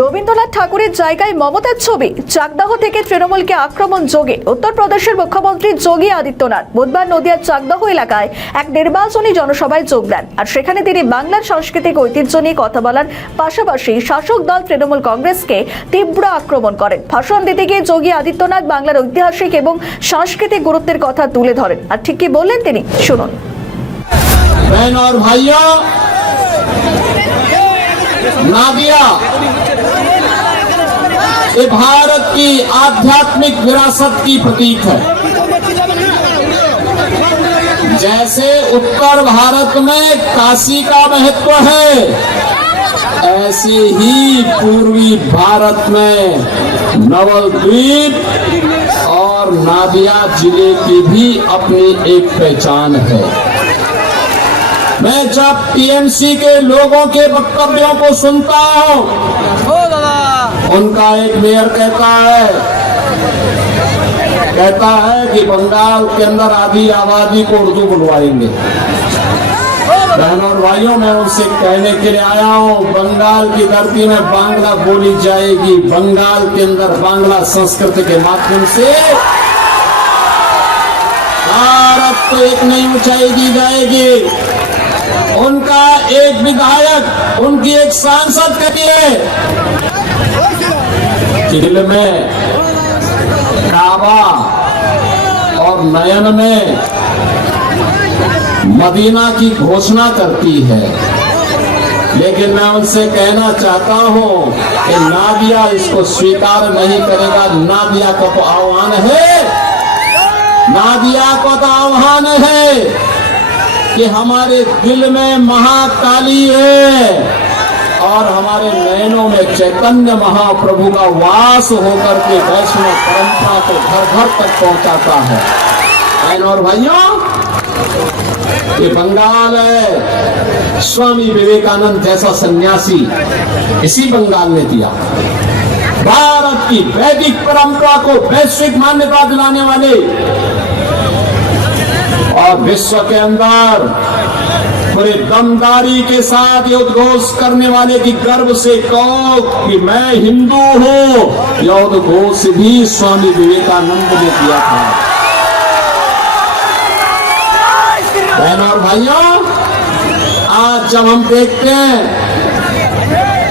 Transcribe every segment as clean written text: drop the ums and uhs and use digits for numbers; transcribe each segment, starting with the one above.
রবীন্দ্রনাথ ঠাকুরের জায়গায় মমতার ছবি। চাকদাহ থেকে তৃণমূলকে আক্রমণ যোগে। উত্তরপ্রদেশের মুখ্যমন্ত্রী যোগী আদিত্যনাথ বুধবার নদিয়ার চাকদাহ এলাকায় এক নির্বাচনী জনসভায় যোগ দেন। আর সেখানে তিনি বাংলার সাংস্কৃতিক ঐতিহ্য নিয়ে কথা বলার পাশাপাশি শাসক দল তৃণমূল কংগ্রেসকে তীব্র আক্রমণ করেন। ভাষণ দিতে গিয়ে যোগী আদিত্যনাথ বাংলার ঐতিহাসিক এবং সাংস্কৃতিক গুরুত্বের কথা তুলে ধরেন। আর ঠিক কি বললেন তিনি শুনুন। बहन और भाइयों, नादिया ये भारत की आध्यात्मिक विरासत की प्रतीक है। जैसे उत्तर भारत में काशी का महत्व है, ऐसे ही पूर्वी भारत में नवद्वीप और नादिया जिले की भी अपनी एक पहचान है। मैं जब टीएमसी के लोगों के वक्तव्यों को सुनता हूं, उनका एक मेयर कहता है कि बंगाल के अंदर आधी आबादी को उर्दू बुलवाएंगे। बहनों और भाइयों, मैं उनसे कहने के लिए आया हूं, बंगाल की धरती में बांग्ला बोली जाएगी। बंगाल के अंदर बांग्ला संस्कृति के माध्यम से भारत को एक नई ऊंचाई दी जाएगी। उनका एक विधायक, उनकी एक सांसद कहती है दिल में काबा और नयन में मदीना की घोषणा करती है। लेकिन मैं उनसे कहना चाहता हूं कि नादिया इसको स्वीकार नहीं करेगा। नादिया को तो आह्वान है, नादिया को तो आह्वान है कि हमारे दिल में महाकाली है और हमारे नयनों में चैतन्य महाप्रभु का वास होकर के वैष्णव परंपरा को घर घर तक पहुंचाता है। बहनों और भाइयों, ये बंगाल है, स्वामी विवेकानंद जैसा सन्यासी इसी बंगाल ने दिया। भारत की वैदिक परंपरा को वैश्विक मान्यता दिलाने वाले और विश्व के अंदर पूरे दमदारी के साथ ये उद्घोष करने वाले की गर्व से कहो कि मैं हिंदू हूं, यह उद्घोष भी स्वामी विवेकानंद ने किया था। बहनों और भाइयों, आज जब हम देखते हैं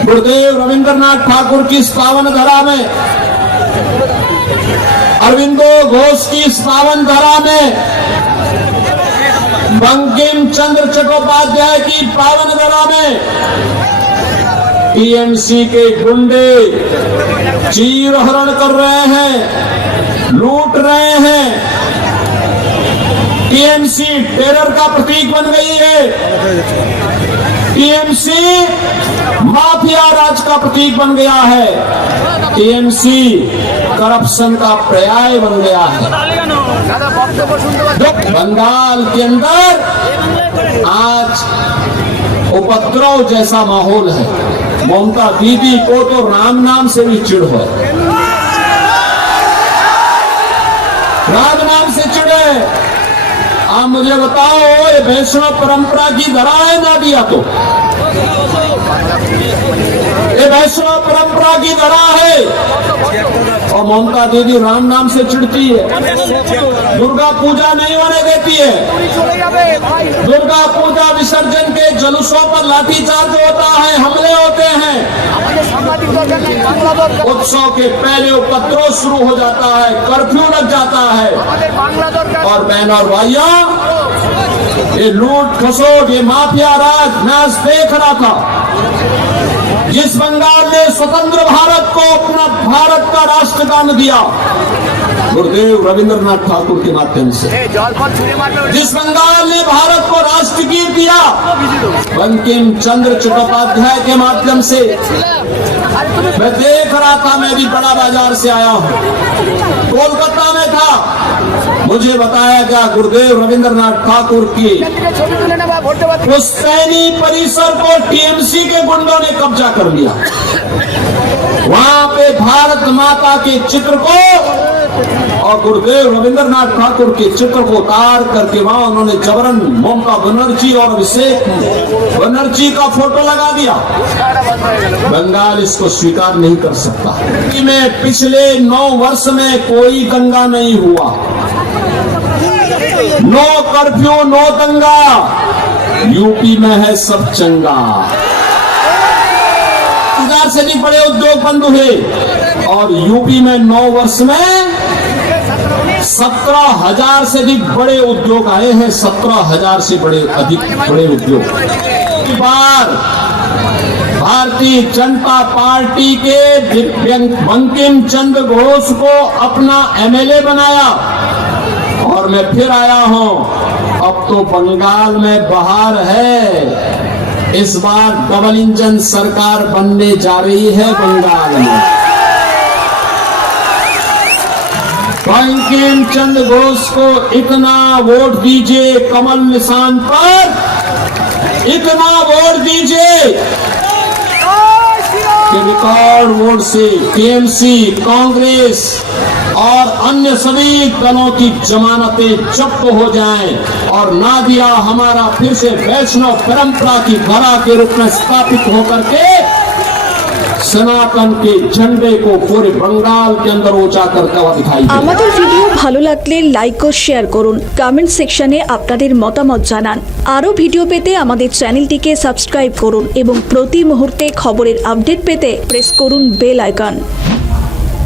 गुरुदेव रविंद्रनाथ ठाकुर की इस पावन धरा में, अरविंदो घोष की इस पावन धरा में, बंकिम चंद्र चट्टोपाध्याय की पावन धरा में टीएमसी के गुंडे चीर हरण कर रहे हैं, लूट रहे हैं। टीएमसी टेरर का प्रतीक बन गई है। टीएमसी माफिया राज का प्रतीक बन गया है। टीएमसी करप्शन का पर्याय बन गया है। बंगाल के अंदर आज उपद्रव जैसा माहौल है। ममता दीदी को तो राम नाम से भी चिढ़ है, राम नाम से चिढ़े। आप मुझे बताओ, ये वैष्णव परंपरा की धरा है नादिया, तो ये वैष्णव परंपरा की धरा है और ममता दीदी राम नाम से चिढ़ती है। दुर्गा पूजा नहीं होने देती है। दुर्गा पूजा विसर्जन के जुलूसों पर लाठीचार्ज होता है, हमले होते हैं। उत्सव के पहले उपद्रव शुरू हो जाता है, कर्फ्यू लग जाता है। और बहनों और भाइयों, ये लूट खसोट, ये माफिया राज मैं आज देख रहा था। जिस बंगाल ने स्वतंत्र भारत को अपना भारत का राष्ट्रगान दिया गुरुदेव रविंद्रनाथ ठाकुर के माध्यम से, जिस बंगाल ने भारत को राष्ट्रगीत दिया बंकिम चंद्र चट्टोपाध्याय के माध्यम से, मैं देख रहा था। मैं भी बड़ा बाजार से आया हूं, कोलकाता में था। मुझे बताया गया गुरुदेव रविंद्रनाथ ठाकुर की पुश्तैनी परिसर को टीएमसी के गुंडों ने कब्जा कर लिया। वहां पे भारत माता के चित्र को और गुरुदेव रविंद्रनाथ ठाकुर के चित्र को उतार करके वहां उन्होंने जबरन ममता बनर्जी और अभिषेक बनर्जी का फोटो लगा दिया। बंगाल इसको स्वीकार नहीं कर सकता। में पिछले 9 वर्ष में कोई दंगा नहीं हुआ, नो कर्फ्यू, नो दंगा। यूपी में है सब चंगा। 1000 से भी बड़े उद्योग बंद हुए और यूपी में 9 वर्ष में 17,000 से भी बड़े उद्योग आए हैं। 17,000 से अधिक बड़े उद्योग। बार भारतीय जनता पार्टी के बंकिम चंद्र घोष को अपना एमएलए बनाया और मैं फिर आया हूं। अब तो बंगाल में बहार है। इस बार डबल इंजन सरकार बनने जा रही है बंगाल में। बंकिम चंद्र घोष को इतना वोट दीजिए, कमल निशान पर इतना वोट दीजिए कि रिकॉर्ड वोट से टीएमसी, कांग्रेस और अन्य सभी दलों की जमानतें जब्त हो जाएं और नादिया हमारा फिर से वैष्णव परंपरा की धरा के रूप में स्थापित होकर के सनातन के झंडे को पूरे बंगाल के अंदर ऊंचा करता हुआ दिखाई दे। আমাদের ভিডিও ভালো লাগলে লাইক ও শেয়ার করুন, কমেন্ট সেকশনে আপনাদের মতামত জানান। আরও ভিডিও পেতে আমাদের চ্যানেলটিকে সাবস্ক্রাইব করুন এবং প্রতি মুহূর্তে খবরের আপডেট পেতে প্রেস করুন বেল আইকন।